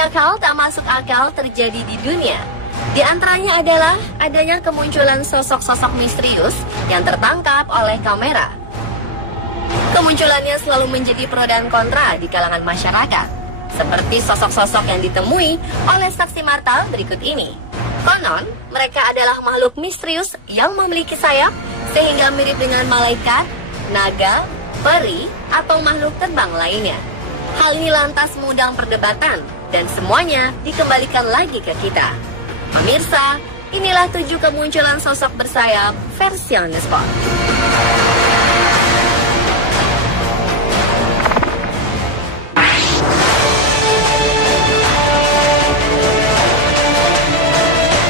Banyak hal tak masuk akal terjadi di dunia. Di antaranya adalah adanya kemunculan sosok-sosok misterius yang tertangkap oleh kamera. Kemunculannya selalu menjadi pro dan kontra di kalangan masyarakat, seperti sosok-sosok yang ditemui oleh saksi mata berikut ini. Konon, mereka adalah makhluk misterius yang memiliki sayap sehingga mirip dengan malaikat, naga, peri, atau makhluk terbang lainnya. Hal ini lantas mengundang perdebatan dan semuanya dikembalikan lagi ke kita. Pemirsa, inilah 7 kemunculan sosok bersayap versi on the spot.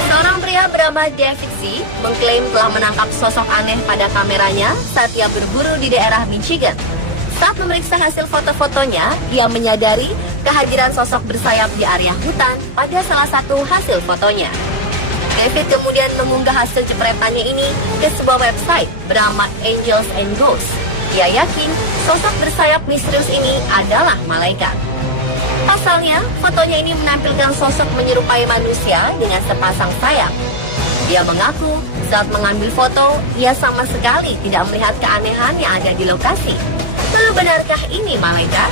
Seorang pria bernama David C. mengklaim telah menangkap sosok aneh pada kameranya saat ia berburu di daerah Michigan. Saat memeriksa hasil foto-fotonya, ia menyadari kehadiran sosok bersayap di area hutan pada salah satu hasil fotonya. David kemudian mengunggah hasil jepretannya ini ke sebuah website bernama Angels and Ghosts. Ia yakin sosok bersayap misterius ini adalah malaikat. Pasalnya, fotonya ini menampilkan sosok menyerupai manusia dengan sepasang sayap. Dia mengaku saat mengambil foto, ia sama sekali tidak melihat keanehan yang ada di lokasi. Lalu benarkah ini malaikat?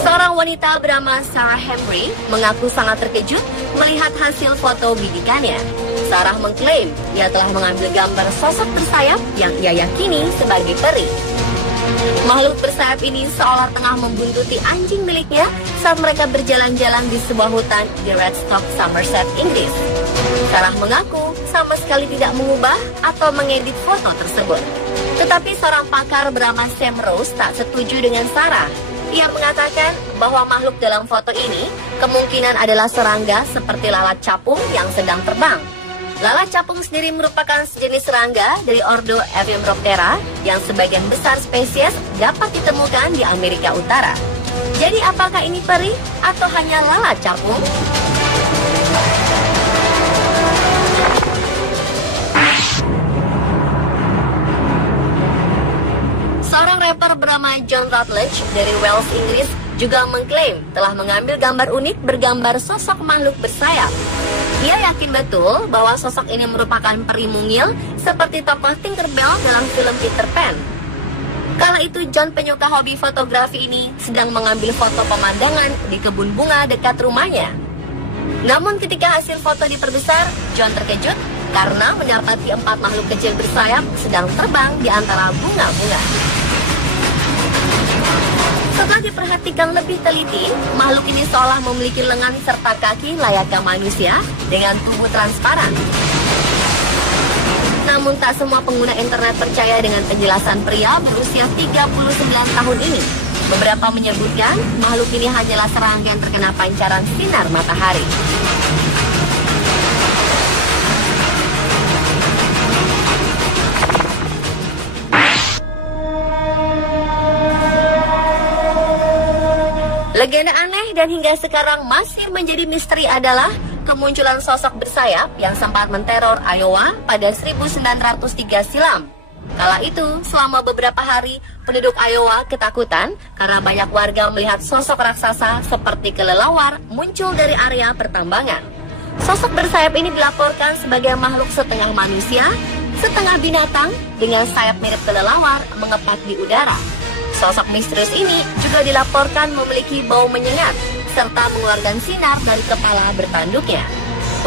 Seorang wanita bernama Sarah Henry mengaku sangat terkejut melihat hasil foto bidikannya. Sarah mengklaim ia telah mengambil gambar sosok bersayap yang ia yakini sebagai peri. Makhluk bersayap ini seolah tengah membuntuti anjing miliknya saat mereka berjalan-jalan di sebuah hutan di Redstock, Somerset, Inggris. Sarah mengaku sama sekali tidak mengubah atau mengedit foto tersebut. Tetapi seorang pakar bernama Sam Rose tak setuju dengan Sarah. Ia mengatakan bahwa makhluk dalam foto ini kemungkinan adalah serangga seperti lalat capung yang sedang terbang. Lalat capung sendiri merupakan sejenis serangga dari ordo Ephemoptera yang sebagian besar spesies dapat ditemukan di Amerika Utara. Jadi apakah ini peri atau hanya lalat capung? Seorang rapper bernama John Rutledge dari Wales, Inggris juga mengklaim telah mengambil gambar unik bergambar sosok makhluk bersayap. Ia yakin betul bahwa sosok ini merupakan peri mungil seperti tokoh Tinkerbell dalam film Peter Pan. Kala itu John, penyuka hobi fotografi ini, sedang mengambil foto pemandangan di kebun bunga dekat rumahnya. Namun ketika hasil foto diperbesar, John terkejut karena mendapati 4 makhluk kecil bersayap sedang terbang di antara bunga-bunga. Setelah diperhatikan lebih teliti, makhluk ini seolah memiliki lengan serta kaki layaknya manusia dengan tubuh transparan. Namun tak semua pengguna internet percaya dengan penjelasan pria berusia 39 tahun ini. Beberapa menyebutkan makhluk ini hanyalah serangga yang terkena pancaran sinar matahari. Legenda aneh dan hingga sekarang masih menjadi misteri adalah kemunculan sosok bersayap yang sempat menteror Iowa pada 1903 silam. Kala itu, selama beberapa hari, penduduk Iowa ketakutan karena banyak warga melihat sosok raksasa seperti kelelawar muncul dari area pertambangan. Sosok bersayap ini dilaporkan sebagai makhluk setengah manusia, setengah binatang dengan sayap mirip kelelawar mengepak di udara. Sosok misterius ini juga dilaporkan memiliki bau menyengat serta mengeluarkan sinar dari kepala bertanduknya.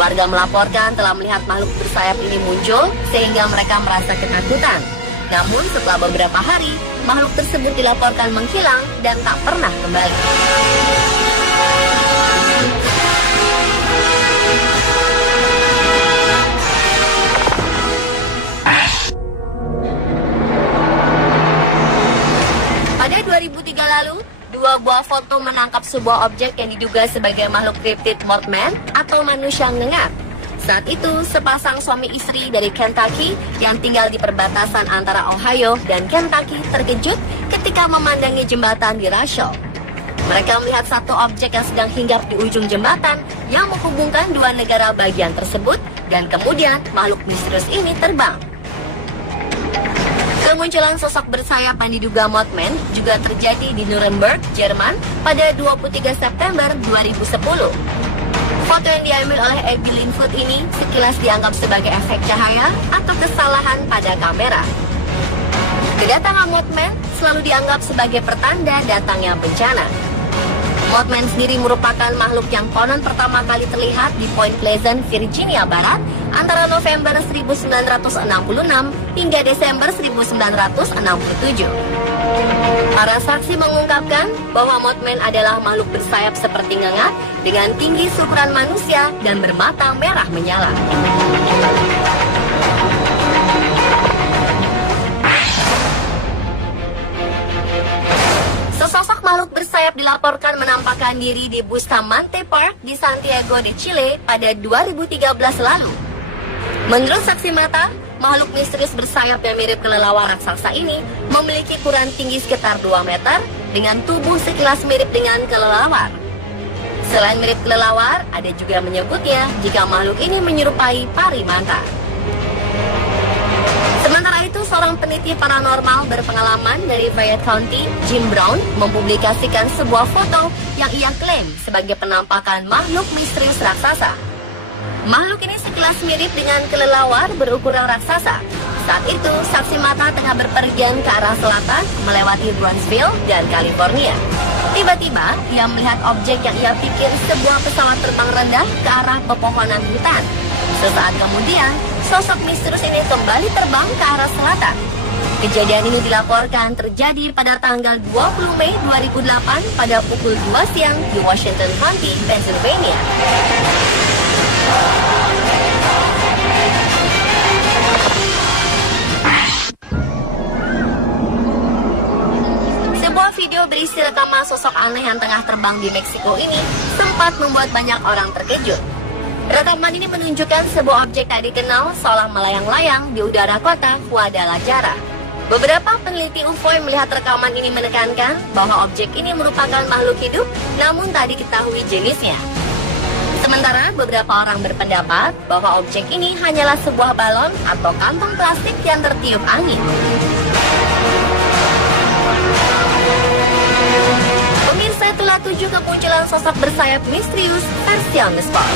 Warga melaporkan telah melihat makhluk bersayap ini muncul sehingga mereka merasa ketakutan. Namun setelah beberapa hari, makhluk tersebut dilaporkan menghilang dan tak pernah kembali. Pada 2003 lalu, 2 buah foto menangkap sebuah objek yang diduga sebagai makhluk kriptid Mothman atau manusia ngengat. Saat itu, sepasang suami istri dari Kentucky yang tinggal di perbatasan antara Ohio dan Kentucky terkejut ketika memandangi jembatan di Russell. Mereka melihat satu objek yang sedang hinggap di ujung jembatan yang menghubungkan 2 negara bagian tersebut dan kemudian makhluk misterius ini terbang. Kemunculan sosok bersayap yang diduga Mothman juga terjadi di Nuremberg, Jerman pada 23 September 2010. Foto yang diambil oleh Abby Linfoot ini sekilas dianggap sebagai efek cahaya atau kesalahan pada kamera. Kedatangan Mothman selalu dianggap sebagai pertanda datangnya bencana. Mothman sendiri merupakan makhluk yang konon pertama kali terlihat di Point Pleasant, Virginia Barat antara November 1966 hingga Desember 1967. Para saksi mengungkapkan bahwa Mothman adalah makhluk bersayap seperti ngengak dengan tinggi seukuran manusia dan bermata merah menyala. Sesosok makhluk bersayap dilaporkan menampakkan diri di Bustamante Park di Santiago de Chile pada 2013 lalu. Menurut saksi mata, makhluk misterius bersayap yang mirip kelelawar raksasa ini memiliki ukuran tinggi sekitar 2 meter dengan tubuh sekilas mirip dengan kelelawar. Selain mirip kelelawar, ada juga menyebutnya jika makhluk ini menyerupai parimanta. Sementara itu, seorang peneliti paranormal berpengalaman dari Fayette County, Jim Brown, mempublikasikan sebuah foto yang ia klaim sebagai penampakan makhluk misterius raksasa. Makhluk ini sekilas mirip dengan kelelawar berukuran raksasa. Saat itu, saksi mata tengah berpergian ke arah selatan melewati Brownsville dan California. Tiba-tiba, ia melihat objek yang ia pikir sebuah pesawat terbang rendah ke arah pepohonan hutan. Sesaat kemudian, sosok misterius ini kembali terbang ke arah selatan. Kejadian ini dilaporkan terjadi pada tanggal 20 Mei 2008 pada pukul 2 siang di Washington County, Pennsylvania. Sebuah video berisi rekaman sosok aneh yang tengah terbang di Meksiko ini sempat membuat banyak orang terkejut. Rekaman ini menunjukkan sebuah objek tak dikenal seolah melayang-layang di udara kota Guadalajara. Beberapa peneliti UFO yang melihat rekaman ini menekankan bahwa objek ini merupakan makhluk hidup namun tak diketahui jenisnya. Sementara beberapa orang berpendapat bahwa objek ini hanyalah sebuah balon atau kantong plastik yang tertiup angin. Pemirsa, telah 7 kemunculan sosok bersayap misterius versi on the spot.